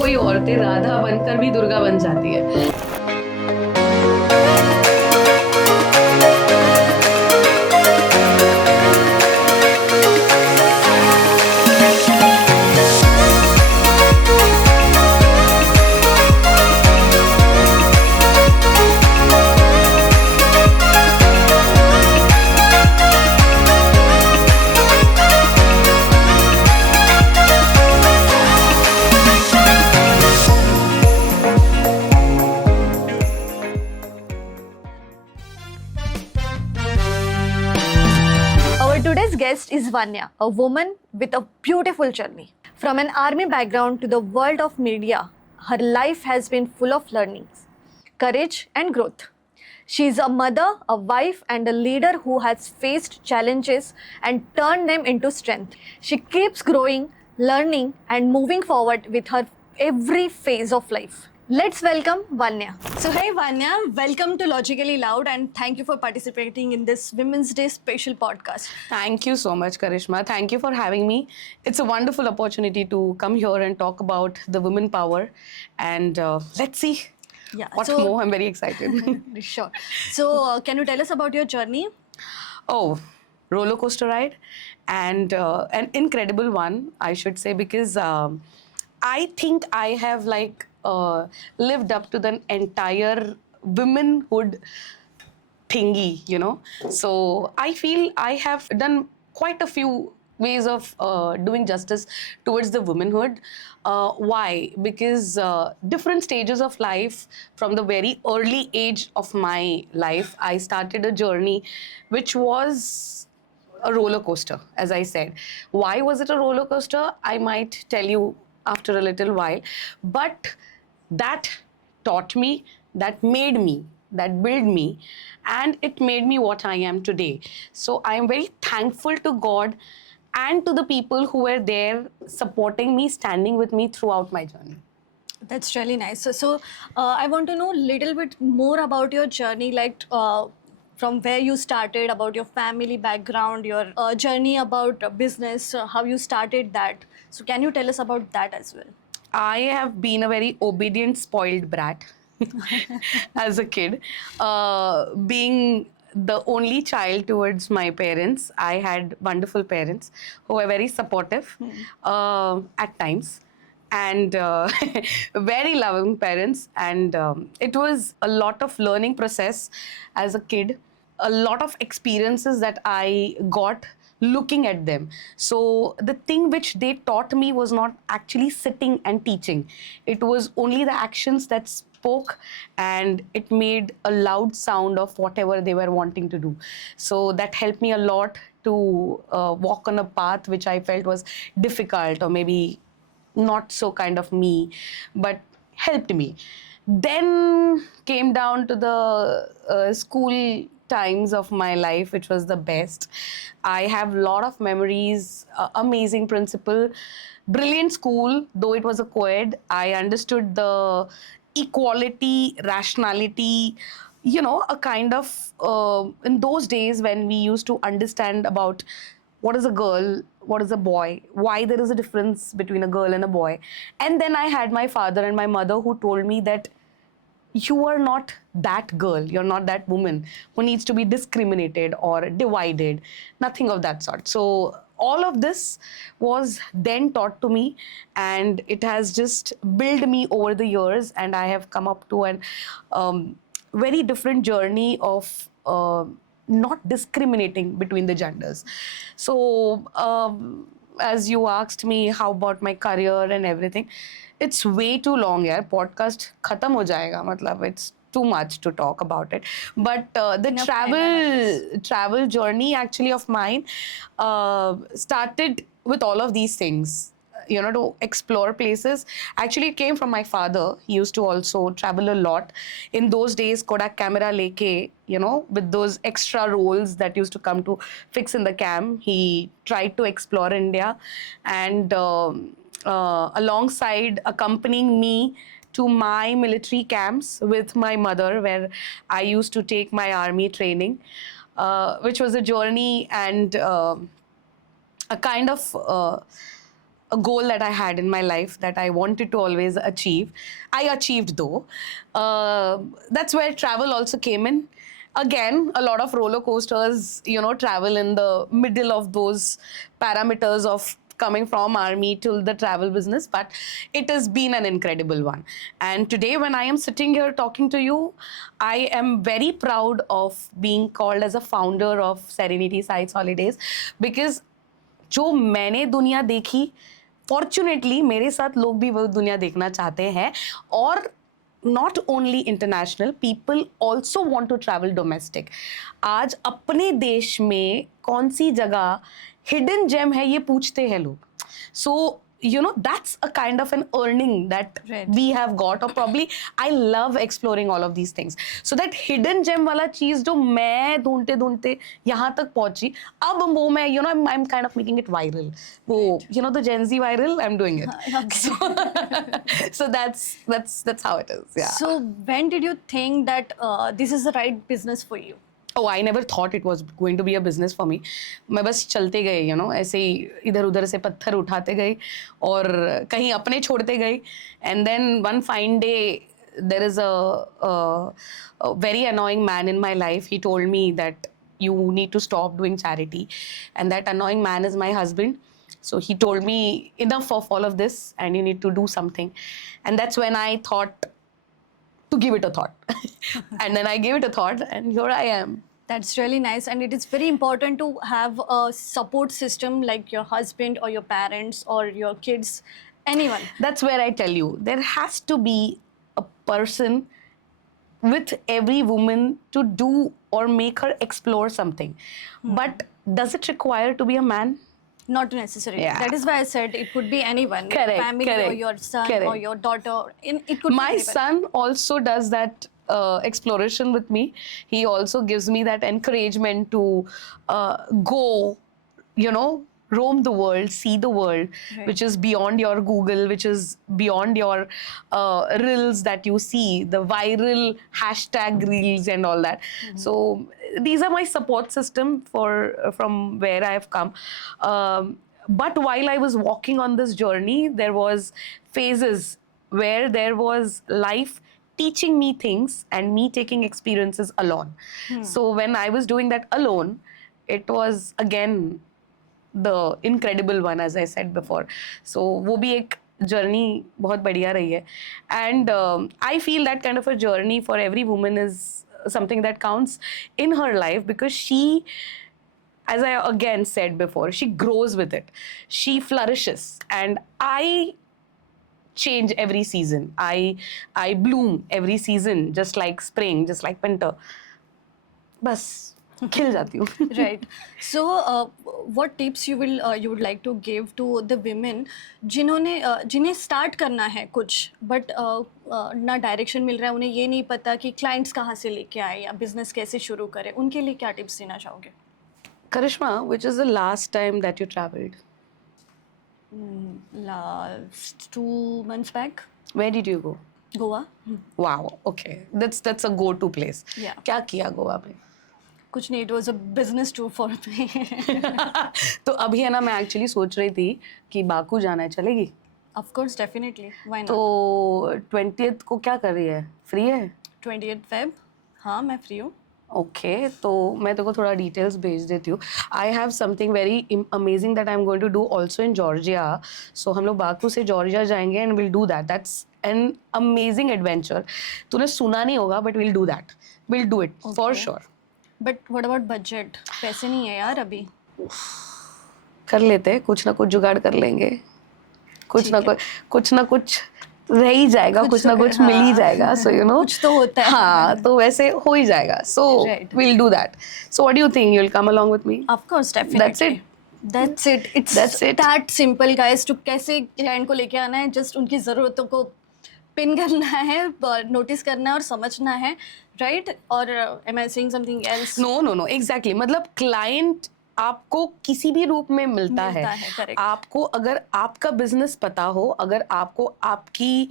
कोई औरतें राधा बनकर भी दुर्गा बन जाती है। Our today's guest is Vanya, a woman with a beautiful journey. From an army background to the world of media, her life has been full of learnings, courage, and growth. She is a mother, a wife, and a leader who has faced challenges and turned them into strength. She keeps growing, learning, and moving forward with her every phase of life. Let's welcome Vanya. So, hey Vanya, welcome to Logically Loud and thank you for participating in this Women's Day special podcast. Thank you so much, Karishma. Thank you for having me. It's a wonderful opportunity to come here and talk about the women power. And let's see what more. I'm very excited. Sure. So, can you tell us about your journey? Oh, roller coaster ride, and an incredible one, I should say, because I think I have lived up to the entire womanhood thingy, you know. So I feel I have done quite a few ways of doing justice towards the womanhood. Why? Because different stages of life, from the very early age of my life, I started a journey which was a roller coaster, as I said. Why was it a roller coaster? I might tell you after a little while. But that taught me, that made me, that built me, and it made me what I am today. So I am very thankful to God and to the people who were there supporting me, standing with me throughout my journey. That's really nice. So, I want to know a little bit more about your journey, from where you started, about your family background, your journey about business, how you started that. So, can you tell us about that as well? I have been a very obedient, spoiled brat as a kid. Being the only child towards my parents, I had wonderful parents who were very supportive at times, and very loving parents. And it was a lot of learning process as a kid, a lot of experiences that I got looking at them. So the thing which they taught me was not actually sitting and teaching. It was only the actions that spoke, and it made a loud sound of whatever they were wanting to do. So that helped me a lot to walk on a path which I felt was difficult, or maybe not so kind of me, but helped me. Then came down to the school times of my life, which was the best. I have a lot of memories, amazing principal, brilliant school, though it was a co-ed. I understood the equality, rationality, you know, a kind of, in those days when we used to understand about what is a girl, what is a boy, why there is a difference between a girl and a boy. And then I had my father and my mother who told me that you are not that girl, you're not that woman who needs to be discriminated or divided, nothing of that sort. So all of this was then taught to me, and it has just built me over the years, and I have come up to an very different journey of not discriminating between the genders. So as you asked me how about my career and everything, it's way too long, यार. Podcast खत्म हो जाएगा, मतलब it's too much to talk about it. But the Enough time, I travel journey actually of mine started with all of these things. You know, to explore places. Actually, it came from my father. He used to also travel a lot. In those days, Kodak camera leke, you know, with those extra rolls that used to come to fix in the cam, he tried to explore India, and alongside accompanying me to my military camps with my mother, where I used to take my army training, which was a journey and a kind of a goal that I had in my life that I wanted to always achieve. I achieved though. That's where travel also came in. Again, a lot of roller coasters, travel in the middle of those parameters of coming from army to the travel business, but it has been an incredible one. And today, when I am sitting here talking to you, I am very proud of being called as a founder of Serenity Sites Holidays, because जो मैंने दुनिया देखी, fortunately मेरे साथ लोग भी वो दुनिया देखना चाहते हैं. और not only international, people also want to travel domestic. आज अपने देश में कौन सी जगह हिडन जेम है ये पूछते हैं लोग. सो that's a kind of an earning that Right. we have got, or probably I love exploring all of these things. So that hidden gem वाला चीज जो मैं ढूंढते ढूंढते यहाँ तक पहुंची, अब वो मैं I'm kind of making it viral. वो the Gen Z viral, I'm doing it. So that's how it is. Yeah. So when did you think that this is the right business for you? Oh, I never thought it was going to be a business for me. मैं बस चलते गए, ऐसे ही इधर उधर से पत्थर उठाते गए और कहीं अपने छोड़ते गए. And then one fine day, there is a very annoying man in my life. He told me that you need to stop doing charity. And that annoying man is my husband. So he told me, enough of all of this and you need to do something. And that's when I thought to give it a thought. And then I gave it a thought and here I am. That's really nice, and it is very important to have a support system like your husband or your parents or your kids, anyone. That's where I tell you, there has to be a person with every woman to do or make her explore something. But does it require to be a man? Not necessarily. Yeah. That is why I said it could be anyone. Correct, Family or correct, your son or correct. your daughter. It could My be anyone. son also does that exploration with me. He also gives me that encouragement to go, roam the world, see the world, Right. which is beyond your Google, which is beyond your reels that you see, the viral hashtag reels and all that. So these are my support system from where I have come. But while I was walking on this journey, there was phases where there was life teaching me things and me taking experiences alone. So when I was doing that alone, it was again the incredible one, as I said before. So वो भी एक journey बहुत बढ़िया रही है. And I feel that kind of a journey for every woman is something that counts in her life, because she, as I again said before, she grows with it. She flourishes. And I change every season. I bloom every season, just like spring, just like winter. बस खिल जाती हूँ. Right. So, what tips you would like to give to the women जिन्हें start करना है कुछ, but ना direction मिल रहा है, उन्हें ये नहीं पता कि clients कहाँ से लेके आए या business कैसे शुरू करें, उनके लिए क्या tips देना चाहोगे? Karishma, which is the last time that you traveled? Last 2 months back, Where did you go? Goa. Wow, okay. That's a go-to place. Yeah. क्या किया गोवा में? कुछ नहीं, it was a business tour for me. तो अभी है ना, मैं एक्चुअली सोच रही थी कि बाकू जाना है, चलेगी? Of course, definitely. Why not? तो 20th को क्या कर रही है? फ्री है? 20th Feb. हाँ, मैं फ्री हूँ. ओके, तो मैं तेरे को थोड़ा डिटेल्स भेज देती हूँ. I have something very amazing that I am going to do also in Georgia. So हम लोग बाकू से जॉर्जिया जाएंगे and will do that. That's an amazing adventure. तूने सुना नहीं होगा, but will do that. Will do it for sure. But what about budget? पैसे नहीं है यार अभी. कर लेते, कुछ ना कुछ जुगाड़ कर लेंगे. कुछ ना कुछ रह ही जाएगा, कुछ ना कुछ मिल ही जाएगा. सो कुछ तो होता है. हाँ, तो वैसे हो ही जाएगा. सो Right. we'll do that. So what do you think? You'll come along with me? Of course, definitely. That's it. It's that simple, guys. To कैसे client को लेके आना है, just उनकी ज़रूरतों को पिन करना है, नोटिस करना है और समझना है, right? और am I saying something else? No. Exactly. मतलब client आपको किसी भी रूप में मिलता है। correct. आपको अगर आपका बिजनेस पता हो, अगर आपको आपकी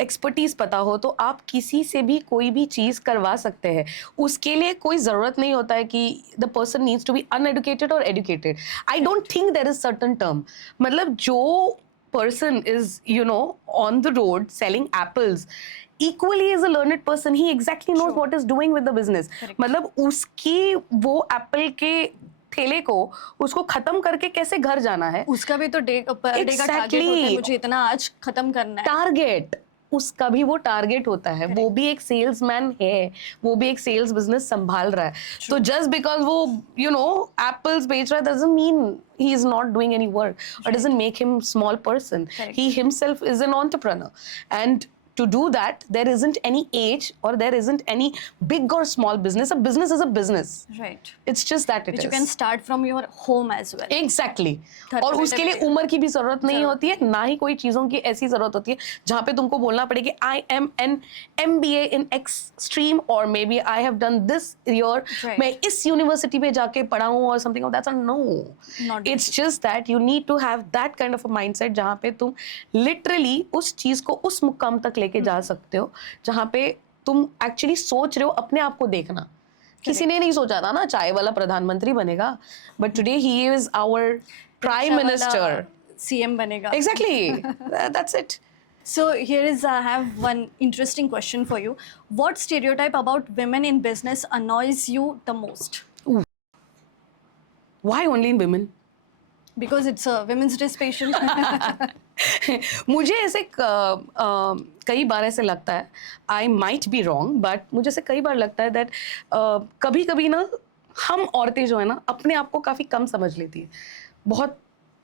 एक्सपर्टीज पता हो, तो आप किसी से भी कोई भी चीज करवा सकते हैं। उसके लिए कोई जरूरत नहीं होता है कि the person needs to be uneducated और educated. I don't think there is certain term. मतलब जो person is, you know, on the road selling apples equally as a learned person, he exactly knows Sure. what is doing with the business. Correct. मतलब उसकी वो Apple के ठेले को उसको खत्म करके कैसे घर जाना है, उसका भी तो डे पर डे का टारगेट Exactly. होता है, मुझे इतना आज खत्म करना है। टारगेट, उसका भी वो टारगेट होता है। वो भी एक सेल्समैन है, वो भी एक सेल्स बिजनेस संभाल रहा है। तो जस्ट बिकॉज वो यू नो एप्पल्स बेच रहा है doesn't mean he is not doing any work or doesn't make him small person. Correct. He himself is an entrepreneur, and to do that there isn't any age or there isn't any big or small business. A business is a business. Right. It's just that it Which is. you can start from your home as well. Exactly. घर और पे उसके लिए बैठे उम्र की भी जरूरत नहीं होती है, ना ही कोई चीजों की ऐसी जरूरत होती है जहाँ पे तुमको बोलना पड़े कि I am an MBA in X stream और maybe I have done this year, Right. मैं इस यूनिवर्सिटी में जाके पढ़ा हूँ और something of that's no. Not it's just that you need to have that kind of a mindset जहाँ पे तुम लिटरली उस चीज को उस मुकाम तक लेके जा सकते हो जहाँ पे तुम एक्चुअली सोच रहे हो अपने आप को देखना। किसी ने नहीं सोचा था ना चाय वाला प्रधानमंत्री बनेगा, but today he is our prime minister. CM बनेगा। Exactly. That's it. So here is I have one interesting question for you. What stereotype about women in business annoys you the most? Why only in women? Because it's a Women's Day special. मुझे ऐसे कई बार ऐसे लगता है, I might be wrong, but मुझे ऐसे कई बार लगता है दैट कभी कभी ना हम औरतें जो है ना अपने आप को काफ़ी कम समझ लेती है, बहुत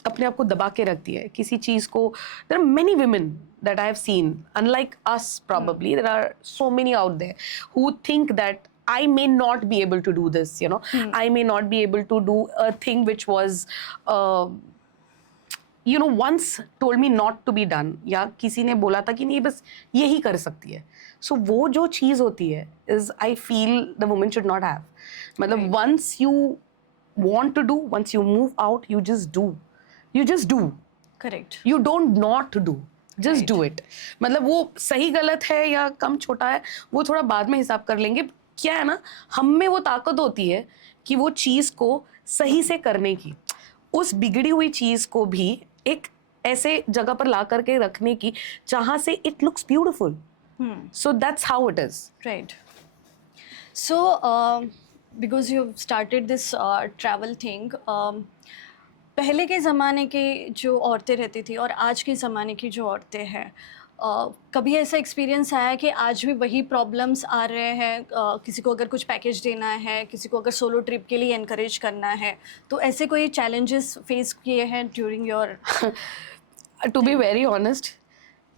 अपने आप को दबा के रखती है किसी चीज़ को। There are many women that I have seen, unlike us probably, there are so many out there who think that I may not be able to do this, you know, I may not be able to do a thing which was you know once told me not to be done, या किसी ने बोला था कि नहीं बस यही कर सकती है। सो वो जो चीज़ होती है is I feel the woman should not have. मतलब once you want to do, once you move out, you just do. You just do. Correct. You don't not do. Just do it. मतलब वो सही गलत है या कम छोटा है वो थोड़ा बाद में हिसाब कर लेंगे। क्या है ना, हम में वो ताकत होती है कि वो चीज़ को सही से करने की, उस बिगड़ी हुई चीज़ को भी एक ऐसे जगह पर ला करके रखने की जहाँ से it looks beautiful. So that's how it is. Right. So, because you've started this travel thing, पहले के ज़माने की जो औरतें रहती थी और आज के ज़माने की जो औरतें हैं, कभी ऐसा एक्सपीरियंस आया कि आज भी वही प्रॉब्लम्स आ रहे हैं? किसी को अगर कुछ पैकेज देना है, किसी को अगर सोलो ट्रिप के लिए एनकरेज करना है, तो ऐसे कोई चैलेंजेस फेस किए हैं during your? To be very honest,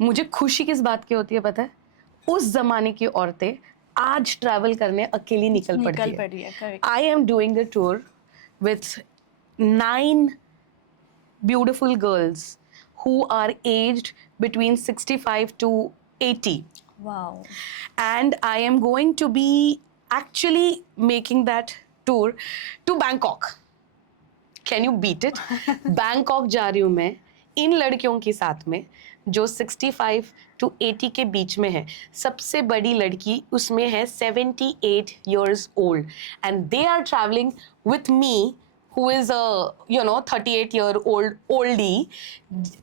मुझे खुशी किस बात की होती है पता है? उस जमाने की औरतें आज ट्रैवल करने अकेली निकल पड़ती है। Correct. I am doing the tour with 9 beautiful girls who are aged between 65 to 80. Wow. And I am going to be actually making that tour to Bangkok. Can you beat it? Bangkok जा रही हूँ मैं इन लड़कियों के साथ में जो 65 to 80 के बीच में है। सबसे बड़ी लड़की उसमें है 78 years old, and they are traveling with me who is a 38-year-old oldie.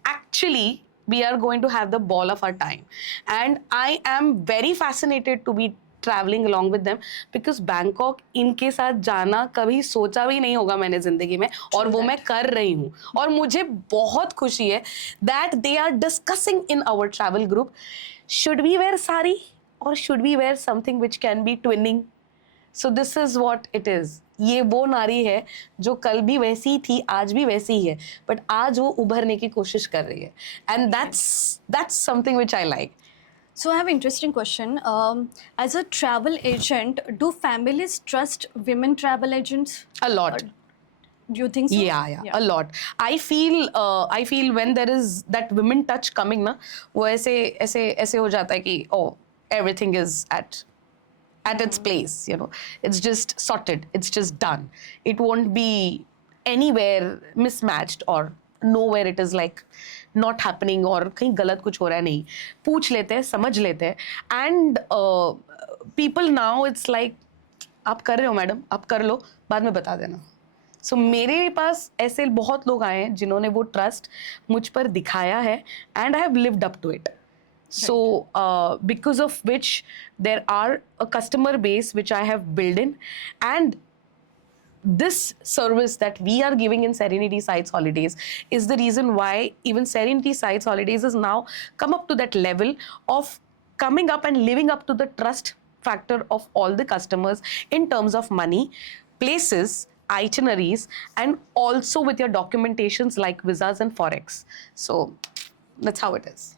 Actually we are going to have the ball of our time, and I am very fascinated to be traveling along with them because Bangkok इनके साथ जाना कभी सोचा भी नहीं होगा मैंने जिंदगी में, और वो मैं कर रही हूँ। और मुझे बहुत खुशी है that they are discussing in our travel group, should we wear sari or should we wear something which can be twinning? So this is what it is. ये वो नारी है जो कल भी वैसी थी, आज भी वैसी ही है, बट आज वो उभरने की कोशिश कर रही है, and that's something which I like. So I have an interesting question. As a travel agent, do families trust women travel agents? A lot. Do you think so? Yeah, a lot. I feel when there is that women touch coming ना, वो ऐसे हो जाता है कि oh, everything is at at its place, you know. It's just sorted, it's just done. It won't be anywhere mismatched or nowhere it is like not happening or कहीं गलत कुछ हो रहा है. नहीं, पूछ लेते हैं, समझ लेते हैं. And people now it's like आप कर रहे हो मैडम, आप कर लो, बाद में बता देना. सो मेरे पास ऐसे बहुत लोग आए हैं जिन्होंने वो ट्रस्ट मुझ पर दिखाया है and I have lived up to it. So, because of which there are a customer base which I have built in, and this service that we are giving in Serenity Sites Holidays is the reason why even Serenity Sites Holidays has now come up to that level of coming up and living up to the trust factor of all the customers in terms of money, places, itineraries, and also with your documentations like visas and forex. So that's how it is.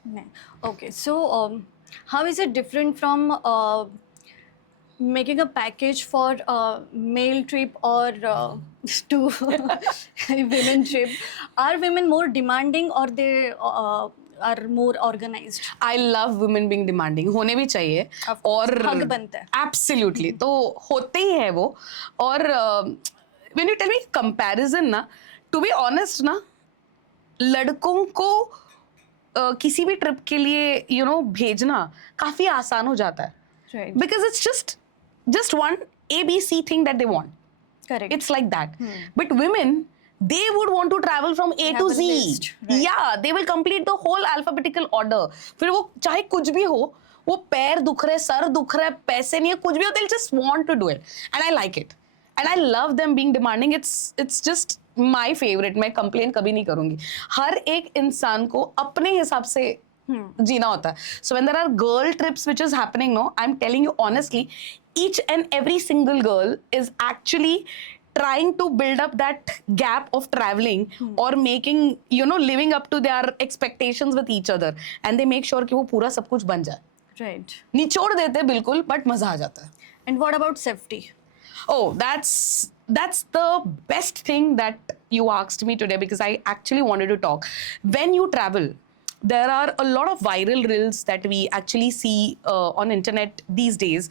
Okay, so how is it different from making a package for male trip or to women trip? Are women more demanding or they are more organized? I love women being demanding. होने भी चाहिए. और हक बनता है. Absolutely. तो होते ही है वो. और when you tell me comparison ना, to be honest ना, लड़कों को किसी भी ट्रिप के लिए यू नो भेजना काफी आसान हो जाता है. Right. Because it's just one ABC thing that they want. Correct. It's like that. But women, they would want to travel from A Have to a Z. list, right. Yeah, they will complete the whole alphabetical order. फिर वो चाहे कुछ भी हो, वो पैर दुख रहे, सर दुख रहा है, पैसे नहीं है, कुछ भी हो, they'll just want to do it. And I like it. And I love them being demanding. It's just my favorite. मैं complain कभी नहीं करूँगी. हर एक इंसान को अपने हिसाब से जीना होता है. So when there are girl trips which is happening, no, I'm telling you honestly, each and every single girl is actually trying to build up that gap of traveling or making, you know, living up to their expectations with each other. And they make sure कि वो पूरा सब कुछ बन जाए. Right. निचोड़ देते हैं बिल्कुल, but मजा आ जाता है. And what about safety? Oh, that's the best thing that you asked me today because I actually wanted to talk. When you travel, there are a lot of viral reels that we actually see on internet these days.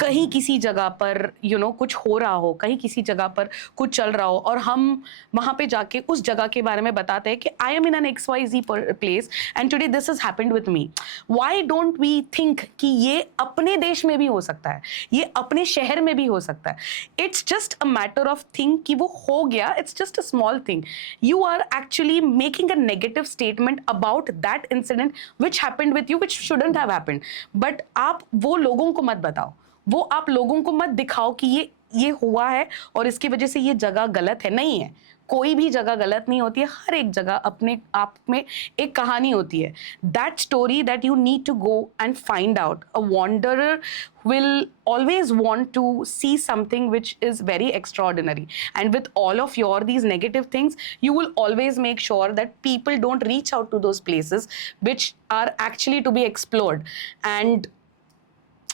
कहीं किसी जगह पर you know कुछ हो रहा हो, कहीं किसी जगह पर कुछ चल रहा हो और हम वहाँ पे जाके उस जगह के बारे में बताते हैं कि I am in an XYZ place and today this has happened with me. Why don't we think कि ये अपने देश में भी हो सकता है, ये अपने शहर में भी हो सकता है. It's just a matter of thing कि वो हो गया, it's just a small thing. You are actually making a negative statement about that incident which happened with you which shouldn't have happened. But आप वो लोगों को मत बताओ, वो आप लोगों को मत दिखाओ कि ये हुआ है और इसकी वजह से ये जगह गलत है. नहीं है, कोई भी जगह गलत नहीं होती है. हर एक जगह अपने आप में एक कहानी होती है. That story that you need to go and find out. A wanderer will always want to see something which is very extraordinary, and with all of your these negative things you will always make sure that people don't reach out to those places which are actually to be explored. And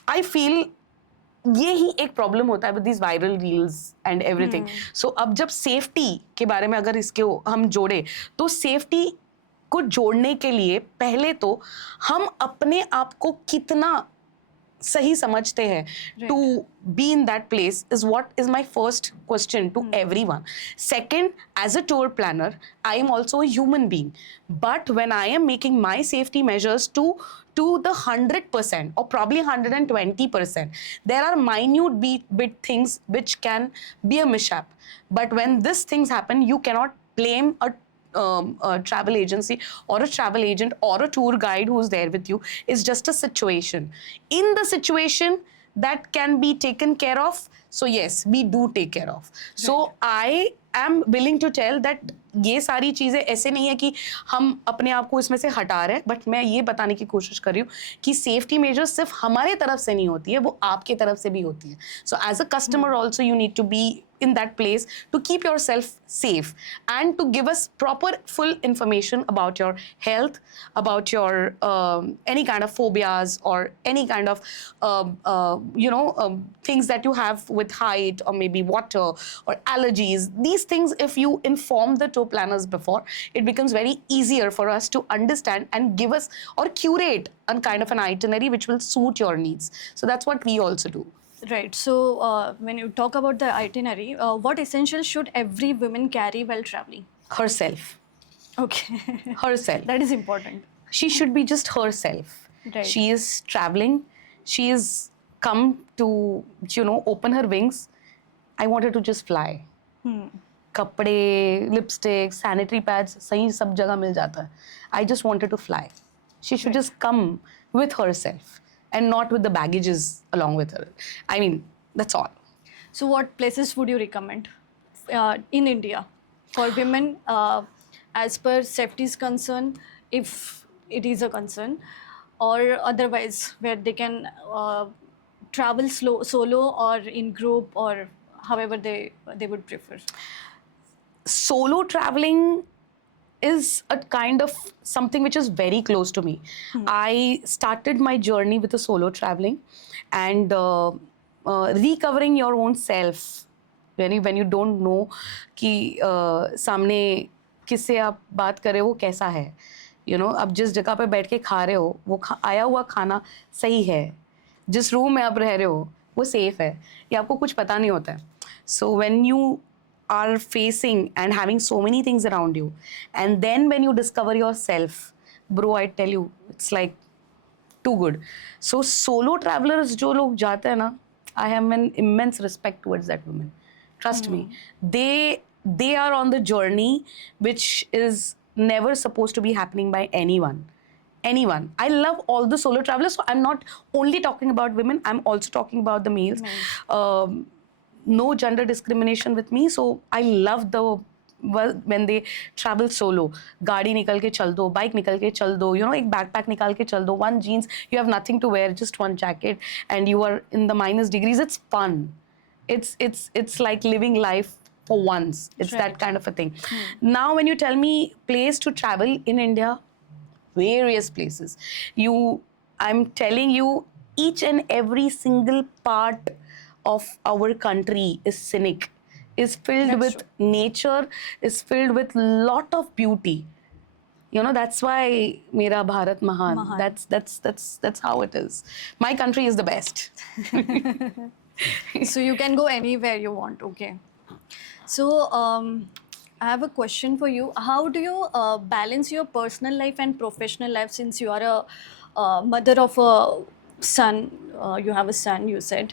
I feel ये ही एक problem होता है with this viral reels and everything. So अब जब safety के बारे में अगर इसके हम जोड़े तो सेफ्टी को जोड़ने के लिए पहले तो हम अपने आप को कितना सही समझते हैं to be in that place is what is my first question to everyone. Second, as a tour planner I am also a human being, but when I am making my safety measures to the 100% or probably 120%, there are minute bit things which can be a mishap. But when these things happen, you cannot blame a travel agency or a travel agent or a tour guide who's there with you. It's just a situation. In the situation that can be taken care of, so yes, we do take care of. So I am willing to tell that ये सारी चीज़ें ऐसे नहीं है कि हम अपने आप को इसमें से हटा रहे हैं, बट मैं ये बताने की कोशिश कर रही हूँ कि सेफ्टी मेजर्स सिर्फ हमारे तरफ से नहीं होती है, वो आपके तरफ से भी होती है. So as a customer also you need to be in that place to keep yourself safe and to give us proper full information about your health, about your any kind of phobias or any kind of things that you have with height or maybe water or allergies. These things, if you inform the tour planners before, it becomes very easier for us to understand and give us or curate a kind of an itinerary which will suit your needs. So that's what we also do. Right. So when you talk about the itinerary, what essentials should every woman carry while traveling? Herself. Okay. Herself. That is important. She should be just herself. Right. She is traveling. She is come to, open her wings. I want her to just fly. कपड़े, lipstick, sanitary pads, सही सब जगह मिल जाता है. I just want her to fly. She should just come with herself and not with the baggages along with her. I mean, that's all. So what places would you recommend in India for women as per safety is concerned, if it is a concern, or otherwise where they can travel solo or in group or however they would prefer? Solo traveling is a kind of something which is very close to me. I started my journey with a solo traveling, and recovering your own self when you don't know कि सामने किससे आप बात कर रहे हो, वो कैसा है. अब जिस जगह पे बैठ के खा रहे हो, वो आया हुआ खाना सही है, जिस रूम में आप रह रहे हो वो सेफ है, ये आपको कुछ पता नहीं होता है. So when you are facing and having so many things around you, and then when you discover yourself, bro, I tell you, it's like too good. So solo travelers जो लोग जाते हैं ना, I have an immense respect towards that woman. Trust me, they are on the journey which is never supposed to be happening by anyone. I love all the solo travelers, so I'm not only talking about women, I'm also talking about the males. No gender discrimination with me, so I love when they travel solo. गाड़ी निकल के चल दो, bike निकल के चल दो, एक बैकपैक निकाल के चल दो, one jeans, you have nothing to wear, just one jacket, and you are in the minus degrees. It's fun. It's like living life for once. It's Right. that kind of a thing. Now when you tell me place to travel in India, various places. I'm telling you, each and every single part of our country is scenic, is filled That's with nature, is filled with lot of beauty. That's why Mera Bharat Mahan. That's how it is. My country is the best. So you can go anywhere you want. Okay. So I have a question for you. How do you balance your personal life and professional life, since you are a mother of a son? You have a son, you said.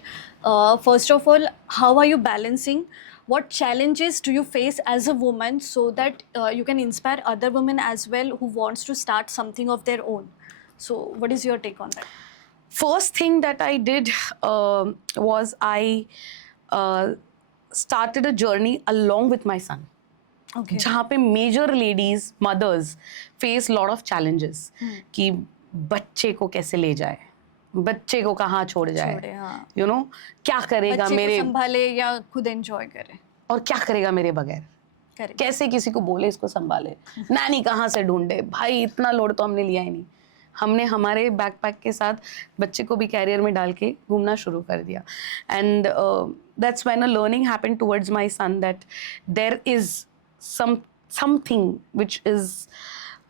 First of all, how are you balancing? What challenges do you face as a woman so that you can inspire other women as well who wants to start something of their own? So what is your take on that? First thing that I did was I started a journey along with my son. Okay. जहाँ पे major ladies mothers face lot of challenges कि बच्चे को कैसे ले जाए, बच्चे को कहाँ छोड़ जाए, हाँ. क्या करेगा बच्चे को मेरे, संभाले या खुद एंजॉय करे. और क्या करेगा मेरे बगैर, Correct. कैसे किसी को बोले इसको संभाले, नानी कहाँ से ढूंढे. भाई इतना लोड तो हमने लिया ही नहीं. हमने हमारे बैकपैक के साथ बच्चे को भी कैरियर में डाल के घूमना शुरू कर दिया. And that's when a learning happened towards my son that there is something which is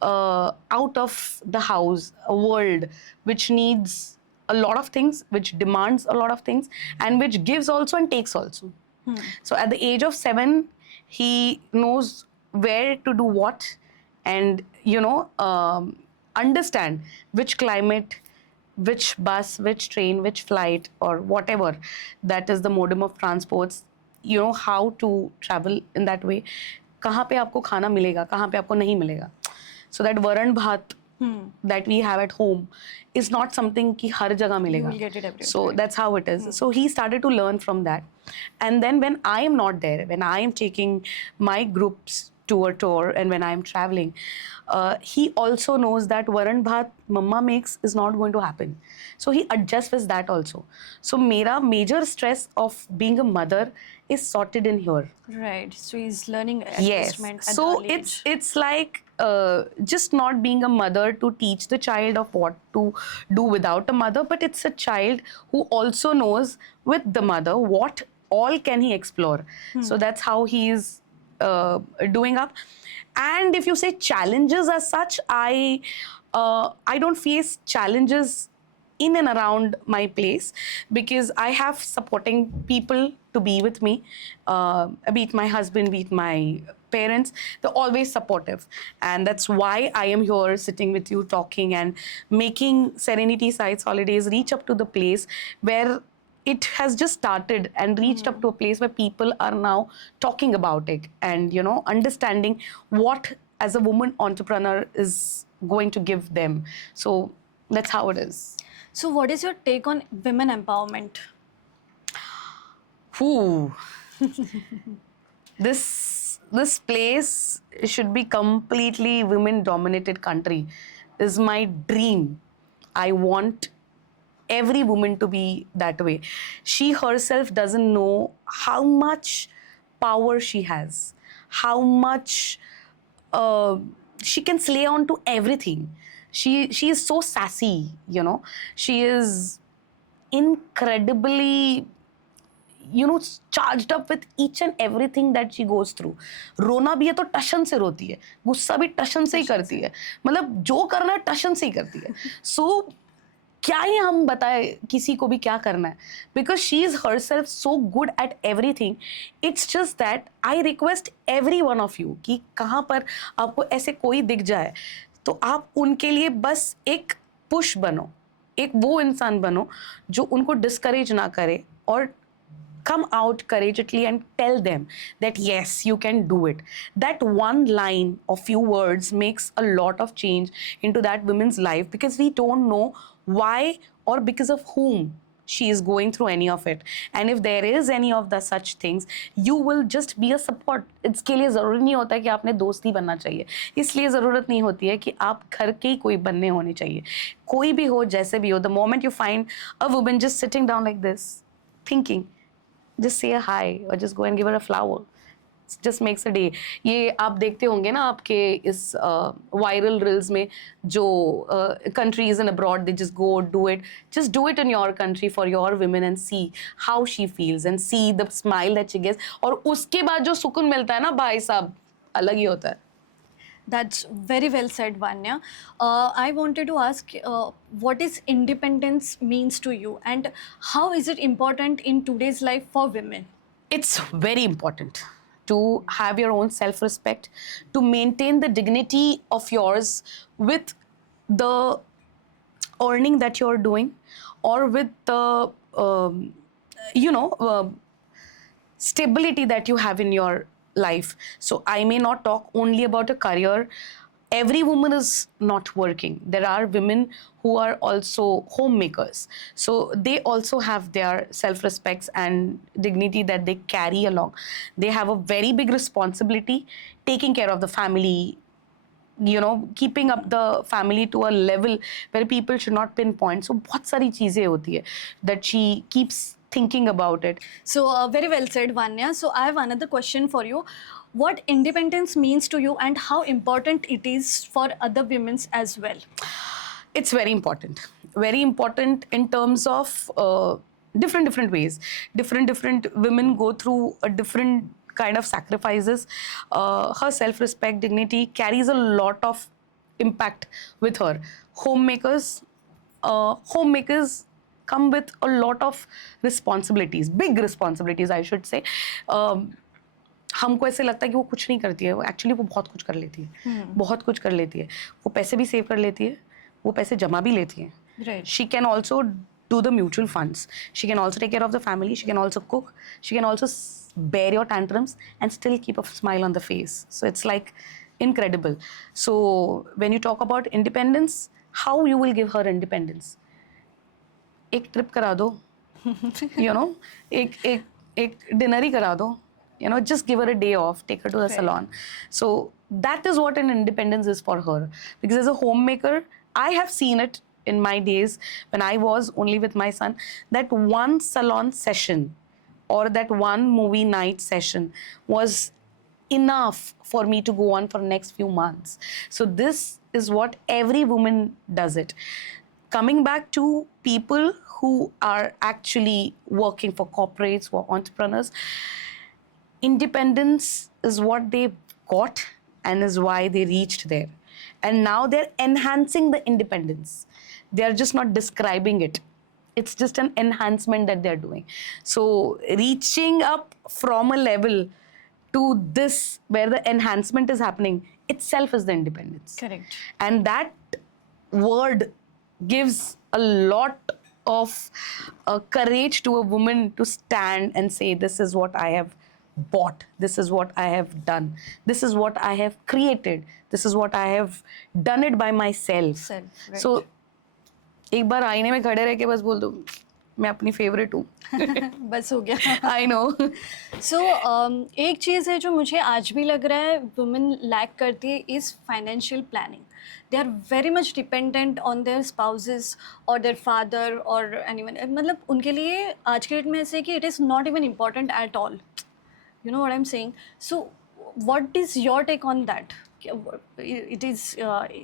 out of the house, a world which needs a lot of things, which demands a lot of things, and which gives also and takes also. So at the age of 7, he knows where to do what, and understand which climate, which bus, which train, which flight, or whatever that is the modem of transports, how to travel in that way. कहाँ पे आपको खाना मिलेगा, कहाँ पे आपको नहीं मिलेगा. So that varan bhat that we have at home is not something कि हर जगह मिलेगा. will get it everywhere. So that's how it is. So he started to learn from that. And then when I am not there, when I am taking my groups to a tour and when I am traveling, he also knows that varan bhat mama makes is not going to happen. So he adjusts with that also. So mera major stress of being a mother is sorted in here. Right. So he's learning Yes. adjustment at So the early age. it's like just not being a mother to teach the child of what to do without a mother, but it's a child who also knows with the mother what all can he explore. So that's how he is doing up. And if you say challenges as such, I don't face challenges in and around my place because I have supporting people to be with me, be it my husband, be it my parents. They're always supportive, and that's why I am here sitting with you talking and making Serenity Sites Holidays reach up to the place where it has just started and reached up to a place where people are now talking about it and understanding what as a woman entrepreneur is going to give them. So that's how it is. So, what is your take on women empowerment? Whew. This place should be completely women dominated country is my dream. I want every woman to be that way. She herself doesn't know how much power she has, how much she can slay on to everything. She is so sassy, She is incredibly charged up with each and everything that she goes through. रोना भी है तो टशन से रोती है, गुस्सा भी टशन से ही करती है, मतलब जो करना है टशन से ही करती है. So क्या ही हम बताए किसी को भी क्या करना है, because she is her self so good at everything. It's just that I request every one of you कि कहाँ पर आपको ऐसे कोई दिख जाए तो आप उनके लिए बस एक पुश बनो, एक वो इंसान बनो जो उनको डिस्करेज ना करे, और come out courageously and tell them that yes, you can do it. That one line or few words makes a lot of change into that woman's life, because we don't know why or because of whom she is going through any of it. And if there is any of the such things, you will just be a support. इसके लिए ज़रूरी नहीं होता है कि आपने दोस्ती बनना चाहिए, इसलिए ज़रूरत नहीं होती है कि आप घर के ही कोई बनने होने चाहिए. कोई भी हो, जैसे भी हो, the moment you find a woman just sitting down like this thinking, just say a hi or just go and give her a flower. It just makes a day. ये आप देखते होंगे ना आपके इस viral reels में जो countries and abroad, they just go do it. Just do it in your country for your women and see how she feels and see the smile that she gets. और उसके बाद जो सुकून मिलता है ना भाई साहब, अलग ही होता है. That's very well said, Vanya. I wanted to ask what is independence means to you, and how is it important in today's life for women? It's very important to have your own self-respect, to maintain the dignity of yours with the earning that you're doing, or with the stability that you have in your life. So I may not talk only about a career. Every woman is not working. There are women who are also homemakers. So they also have their self-respects and dignity that they carry along. They have a very big responsibility taking care of the family, keeping up the family to a level where people should not pinpoint. So बहुत सारी चीजें होती है that she keeps thinking about it. So, very well said, Vanya. So, I have another question for you. What independence means to you, and how important it is for other women as well? It's very important. Very important in terms of different ways. Different women go through a different kind of sacrifices. Her self-respect, dignity carries a lot of impact with her. Homemakers come with a lot of responsibilities, big responsibilities, I should say. हमको ऐसे लगता है कि वो कुछ नहीं करती है, वो एक्चुअली वो बहुत कुछ कर लेती है, बहुत कुछ कर लेती है. वो पैसे भी सेव कर लेती है, वो पैसे जमा भी लेती है. Right. She can also do the mutual funds. She can also take care of the family. She can also cook. She can also bear your tantrums and still keep a smile on the face. So it's like incredible. So when you talk about independence, how you will give her independence? एक trip करा दो, एक dinner ही करा दो, just give her a day off, take her to the salon. So that is what an independence is for her. Because as a homemaker, I have seen it in my days when I was only with my son, that one salon session or that one movie night session was enough for me to go on for next few months. So this is what every woman does it. Coming back to people who are actually working for corporates, for entrepreneurs, independence is what they got and is why they reached there. And now they're enhancing the independence. They're just not describing it. It's just an enhancement that they're doing. So reaching up from a level to this where the enhancement is happening itself is the independence. Correct. And that word gives a lot of courage to a woman to stand and say, this is what I have bought, this is what I have done, this is what I have created, this is what I have done it by myself. Right. So एक बार आईने में खड़े रह के बस बोल दो मैं अपनी फेवरेट हूँ. बस हो गया. I know. सो एक चीज़ है जो मुझे आज भी लग रहा है वुमेन लैक करती है is financial planning. They are very much dependent on their spouses और देयर फादर और एनीवन. मतलब उनके लिए आज के डेट में ऐसे है कि it is not even important at all. You know what I am saying. So what is your take on that? It is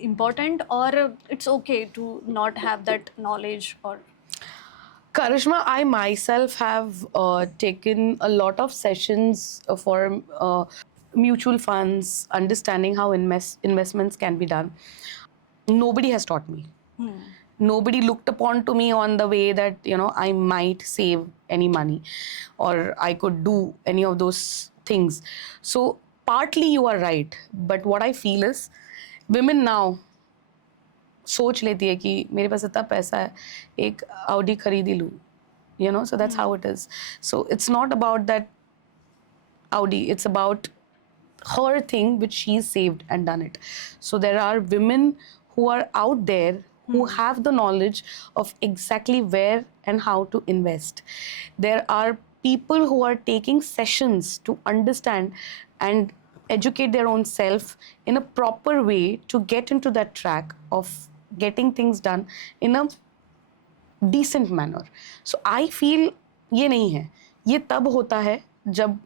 important or it's okay to not have that knowledge? Or Karishma, I myself have taken a lot of sessions for mutual funds, understanding how investments can be done. Nobody has taught me. Nobody looked upon to me on the way that, you know, I might save any money or I could do any of those things. So partly you are right, but what I feel is women now सोच लेती है कि मेरे पास इतना पैसा है एक Audi खरीद ही लूँ, you know. So that's how it is. So it's not about that Audi, it's about her thing which she's saved and done it. So there are women who are out there who have the knowledge of exactly where and how to invest. There are people who are taking sessions to understand and educate their own self in a proper way to get into that track of getting things done in a decent manner. So I feel ये नहीं है. ये तब होता है जब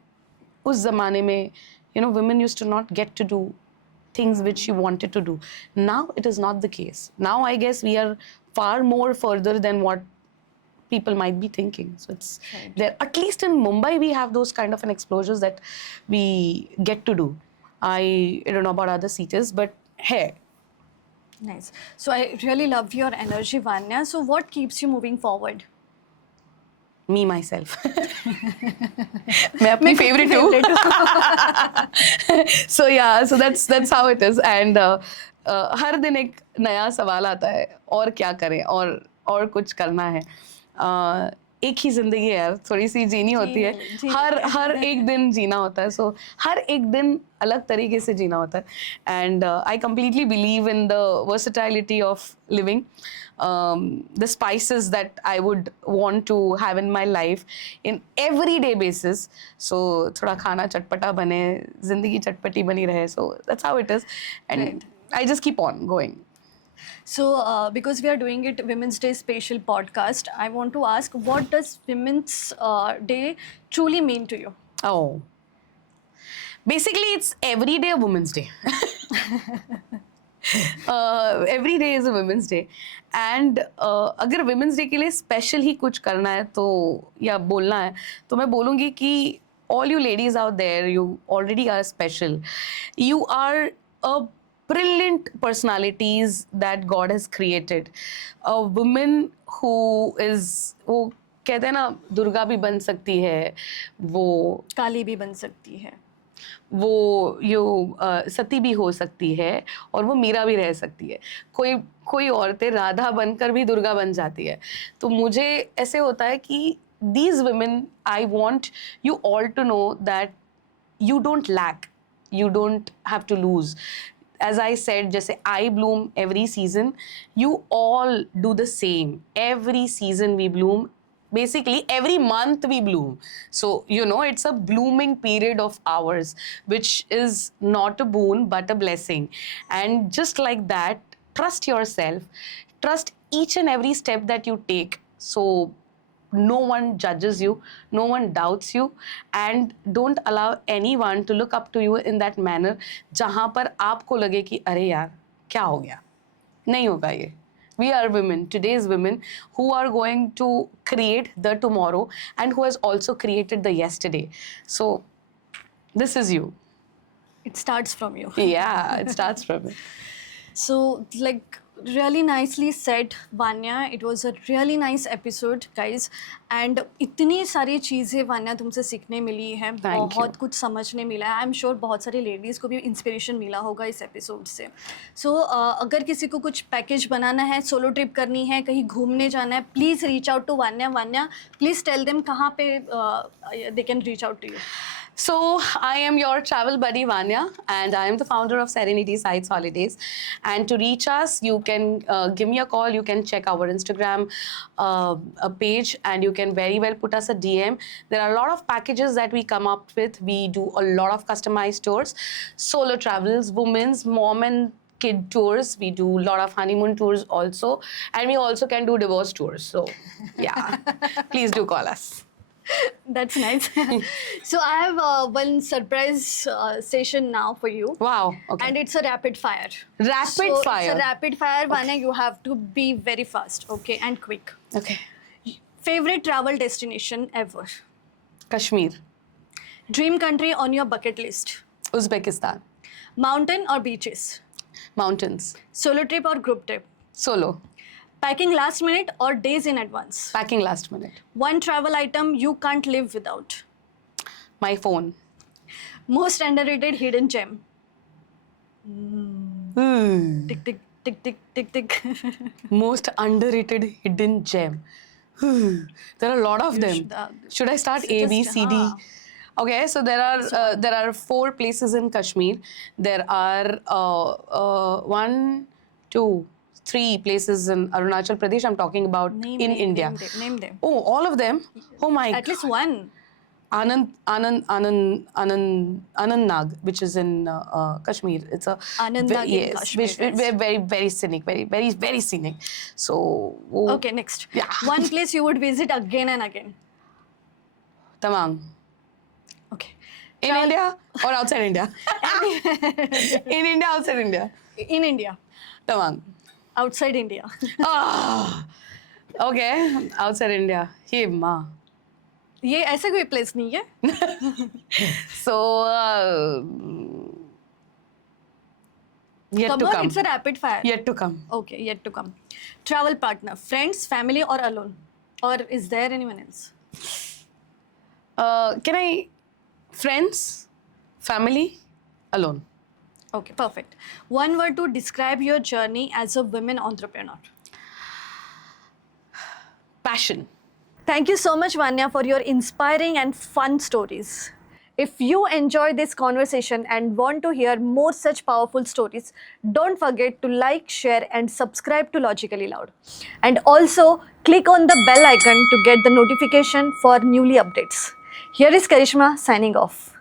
उस ज़माने में, you know, women used to not get to do things which she wanted to do. Now it is not the case. Now I guess we are far more further than what people might be thinking. So it's there. At least in Mumbai, we have those kind of an exposures that we get to do. I don't know about other cities, but hey. nice. So I really love your energy, Vanya. So what keeps you moving forward? Me myself. मैं अपनी favorite हूँ. So yeah, so that's how it is. And हर दिन एक नया सवाल आता है और क्या करें और कुछ करना है. एक ही जिंदगी है यार, थोड़ी सी जीनी होती है. हर एक दिन जीना होता है. सो हर एक दिन अलग तरीके से जीना होता है. And I completely believe in the versatility of living, the spices that I would want to have in my life in everyday basis. So थोड़ा खाना चटपटा बने, जिंदगी चटपटी बनी रहे. So that's how it is. And I just keep on going. So, because we are doing it Women's Day special podcast, I want to ask, what does Women's Day truly mean to you? Oh, basically it's every day a Women's Day. Every day is a Women's Day. And अगर Women's Day के लिए special ही कुछ करना है तो या बोलना है तो मैं बोलूँगी कि all you ladies out there, you already are special. You are a brilliant personalities that God has created. A woman who is, वो कहते हैं ना, दुर्गा भी बन सकती है, वो काली भी बन सकती है, वो सती भी हो सकती है और वो मीरा भी रह सकती है. कोई औरतें राधा बनकर भी दुर्गा बन जाती है. तो मुझे ऐसे होता है कि these women, I want you all to know that you don't lack, you don't have to lose. As I said, जैसे I bloom every season, you all do the same. Every season we bloom. Basically, every month we bloom. So, you know, it's a blooming period of ours, which is not a boon, but a blessing. And just like that, trust yourself. Trust each and every step that you take. So, no one judges you, no one doubts you, and don't allow anyone to look up to you in that manner जहाँ पर आपको लगे कि अरे यार क्या हो गया. नहीं होगा ये. We are women, today's women, who are going to create the tomorrow and who has also created the yesterday. So This is you. It starts from you. Yeah, it starts from it. So, like, really nicely said, Vanya. It was a really nice episode, guys. And इतनी सारी चीज़ें वान्या तुमसे सीखने मिली हैं, Thank बहुत you. कुछ समझने मिला है. आई एम श्योर बहुत सारी लेडीज़ को भी इंस्पिरेशन मिला होगा इस एपिसोड से. सो अगर किसी को कुछ पैकेज बनाना है, सोलो ट्रिप करनी है, कहीं घूमने जाना है, please reach out to Vanya. Vanya, please tell them कहाँ पे they can reach out to you. So, I am your travel buddy Vanya, and I am the founder of Serenity Sites Holidays. And to reach us, you can give me a call. You can check our Instagram a page, and you can very well put us a DM. There are a lot of packages that we come up with. We do a lot of customized tours, solo travels, women's, mom and kid tours. We do a lot of honeymoon tours also, and we also can do divorce tours. So, yeah, please do call us. That's nice. So I have one surprise session now for you. Wow. Okay. And it's a rapid fire. Rapid So fire. It's a rapid fire, Vanya. You have to be very fast, okay, and quick. Okay. Favorite travel destination ever? Kashmir, Dream country on your bucket list? Uzbekistan, Mountain or beaches? mountains, Solo trip or group trip? solo, Packing last minute or days in advance? packing last minute, One travel item you can't live without? my phone. Most underrated hidden gem? Tick tick tick tick tick tick. Most underrated hidden gem. There are a lot of them. Should I start A, B, Just, C, D? Okay, so there are 4 places in Kashmir. There are 1, 2, 3 places in Arunachal Pradesh. I'm talking about Name in them, India. Name them. Oh, all of them? Oh my At least one. Anandnag, which is in Kashmir. It's a Anandnag in yes, Kashmir, which yes. very very very scenic, very scenic. So Okay, next. Yeah. One place you would visit again and again. Tamang. Okay. In India or outside India? In India, outside India. In India. Tamang. Outside India. Ah, okay, outside India. Hey ma. ये ऐसा कोई place नहीं है. So yet Come to on, come. it's a rapid fire. Yet to come. Okay, yet to come. Travel partner, friends, family, or alone? Or is there anyone else? Can I friends, family, alone? Okay, perfect. One word to describe your journey as a women entrepreneur. Passion. Thank you so much, Vanya, for your inspiring and fun stories. If you enjoy this conversation and want to hear more such powerful stories, don't forget to like, share, and subscribe to Logically Loud. And also, click on the bell icon to get the notification for newly updates. Here is Karishma signing off.